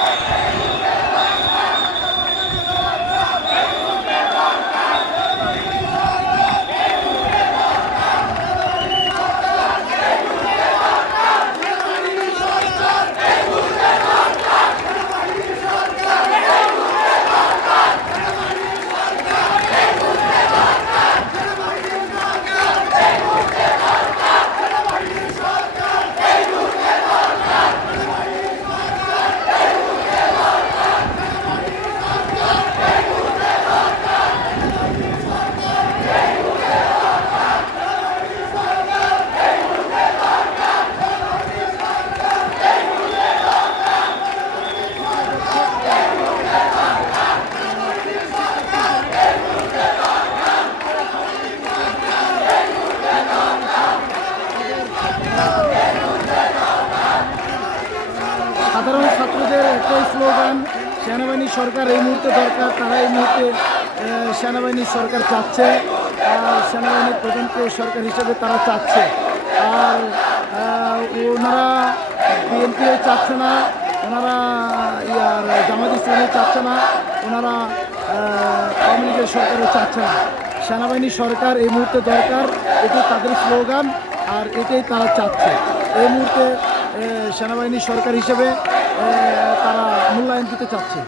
you সাধারণ ছাত্রদের একটাই স্লোগান, সেনাবাহিনী সরকার এই মুহূর্তে দরকার, তারা এই মুহূর্তে সেনাবাহিনী সরকার চাচ্ছে, আর সেনাবাহিনীর প্রধানকে সরকার হিসেবে তারা চাচ্ছে। আর ওনারা বিএনপিও চাচ্ছে না, ওনারা ইয়ার জামাত ইসলামী চাচ্ছে না, ওনারা আওয়ামী লীগের সরকারও চাচ্ছে না। সেনাবাহিনী সরকার এই মুহূর্তে দরকার এটি তাদের স্লোগান, আর এটাই তারা চাচ্ছে। এই মুহূর্তে এ, সেনাবাহিনী সরকার হিসেবে তারা মূল্যায়ন দিতে চাচ্ছে।